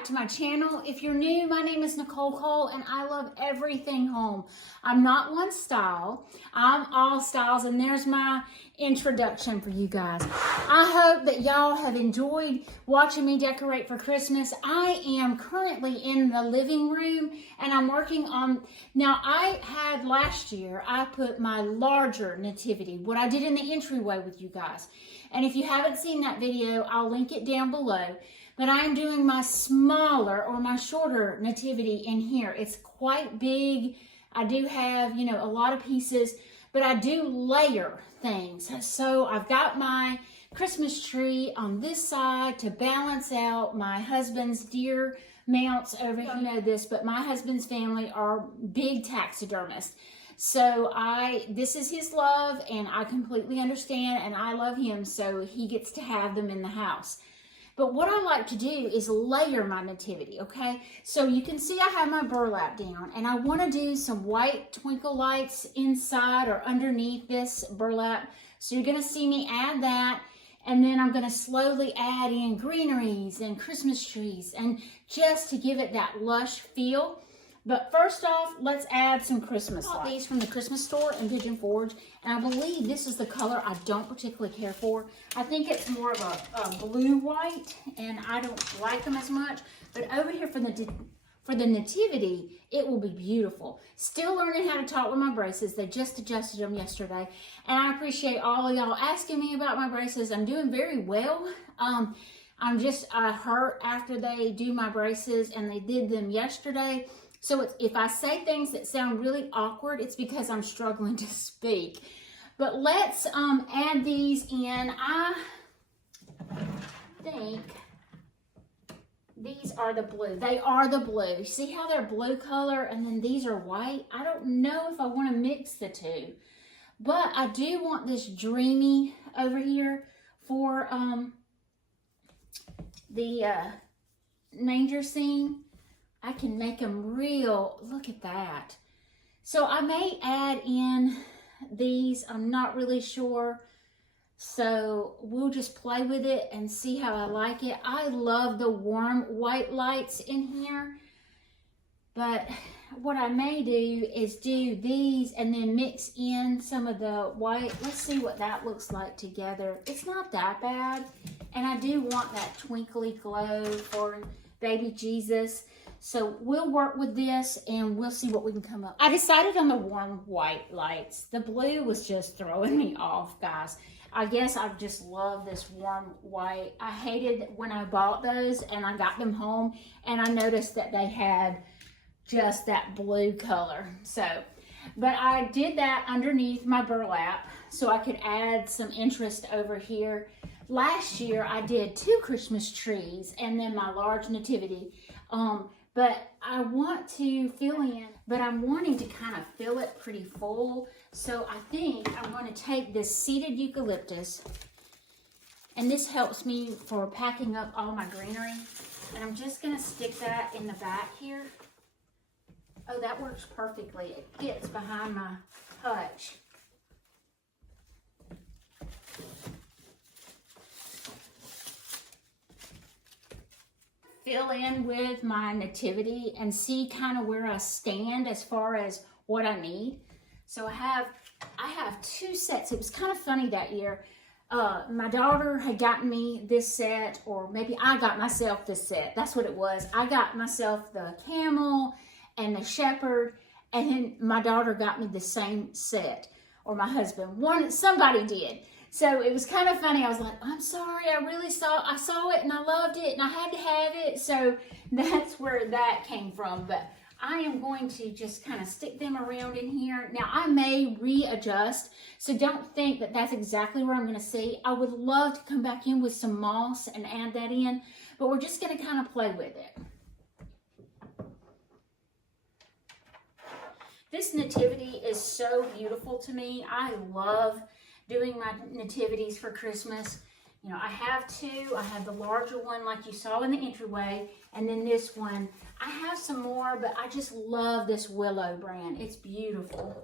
back to my channel. If you're new, my name is Nicole Cole and I love everything home. I'm not one style, I'm all styles, and there's my introduction for you guys. I hope that y'all have enjoyed watching me decorate for Christmas. I am currently in the living room and I'm working on, now I had last year, I put my larger nativity, what I did in the entryway with you guys. And if you haven't seen that video, I'll link it down below. But I am doing my smaller or my shorter nativity in here. It's quite big. I do have, you know, a lot of pieces, but I do layer things. So I've got my Christmas tree on this side to balance out my husband's deer mounts over here. You know this, but my husband's family are big taxidermists. So this is his love, and I completely understand, and I love him, so he gets to have them in the house. But what I like to do is layer my nativity, okay? So you can see I have my burlap down, and I want to do some white twinkle lights inside or underneath this burlap. So you're going to see me add that, and then I'm going to slowly add in greeneries and Christmas trees, and just to give it that lush feel. But first off, let's add some Christmas lights. I got these from the Christmas store in Pigeon Forge, and I believe this is the color I don't particularly care for. I think it's more of a blue-white, and I don't like them as much. But over here for the nativity, it will be beautiful. Still learning how to talk with my braces. They just adjusted them yesterday, and I appreciate all of y'all asking me about my braces. I'm doing very well. I'm just hurt after they do my braces, and they did them yesterday. So if I say things that sound really awkward, it's because I'm struggling to speak. But let's add these in. I think these are the blue. They are the blue. See how they're blue color and then these are white? I don't know if I want to mix the two. But I do want this dreamy over here for the manger scene. I can make them real, look at that. So I may add in these, I'm not really sure. So we'll just play with it and see how I like it. I love the warm white lights in here. But what I may do is do these and then mix in some of the white. Let's see what that looks like together. It's not that bad. And I do want that twinkly glow for baby Jesus. So we'll work with this and we'll see what we can come up with. I decided on the warm white lights. The blue was just throwing me off, guys. I guess I just love this warm white. I hated when I bought those and I got them home and I noticed that they had just that blue color. So, but I did that underneath my burlap so I could add some interest over here. Last year I did 2 Christmas trees and then my large nativity. But I want to fill in, but I'm wanting to kind of fill it pretty full. So I think I'm going to take this seeded eucalyptus, and this helps me for packing up all my greenery. And I'm just going to stick that in the back here. Oh, that works perfectly. It fits behind my hutch. Fill in with my nativity and see kind of where I stand as far as what I need. So I have 2 sets. It was kind of funny that year. My daughter had gotten me this set, or maybe I got myself this set. That's what it was. I got myself the camel and the shepherd, and then my daughter got me the same set, or my husband. Somebody did. So it was kind of funny. I was like, I'm sorry, I saw it and I loved it and I had to have it. So that's where that came from. But I am going to just kind of stick them around in here. Now I may readjust, so don't think that that's exactly where I'm going to see. I would love to come back in with some moss and add that in, but we're just going to kind of play with it. This nativity is so beautiful to me. I love doing my nativities for Christmas. You know, I have 2. I have the larger one like you saw in the entryway, and then this one. I have some more, but I just love this willow brand. It's beautiful.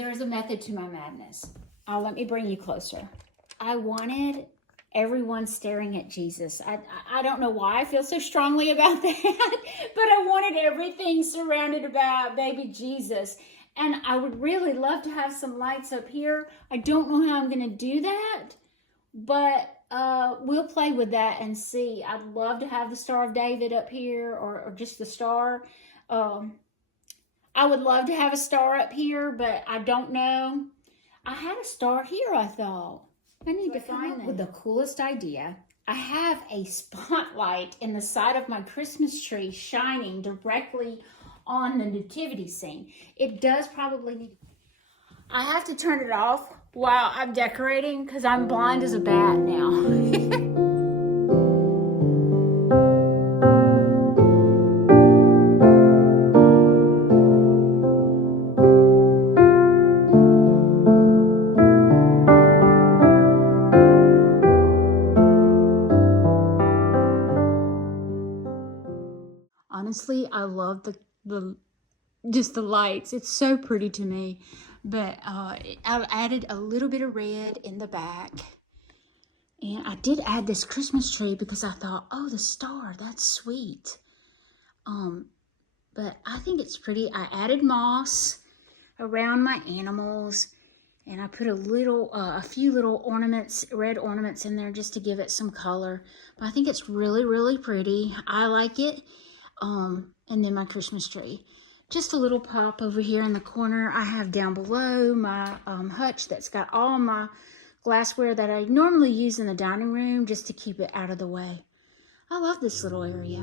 there's a method to my madness. Let me bring you closer. I wanted everyone staring at Jesus. I don't know why I feel so strongly about that, but I wanted everything surrounded about baby Jesus. And I would really love to have some lights up here. I don't know how I'm going to do that, but we'll play with that and see. I'd love to have the Star of David up here, or just the star. I would love to have a star up here, but I don't know. I had a star here, I thought. I need to find that. With the coolest idea. I have a spotlight in the side of my Christmas tree shining directly on the nativity scene. It does probably need... I have to turn it off while I'm decorating because I'm blind as a bat now. Honestly, I love just the lights. It's so pretty to me. But I've added a little bit of red in the back. And I did add this Christmas tree because I thought, oh, the star, that's sweet. But I think it's pretty. I added moss around my animals. And I put a few little ornaments, red ornaments in there just to give it some color. But I think it's really, really pretty. I like it. And then my Christmas tree. Just a little pop over here in the corner. I have down below my hutch that's got all my glassware that I normally use in the dining room just to keep it out of the way. I love this little area.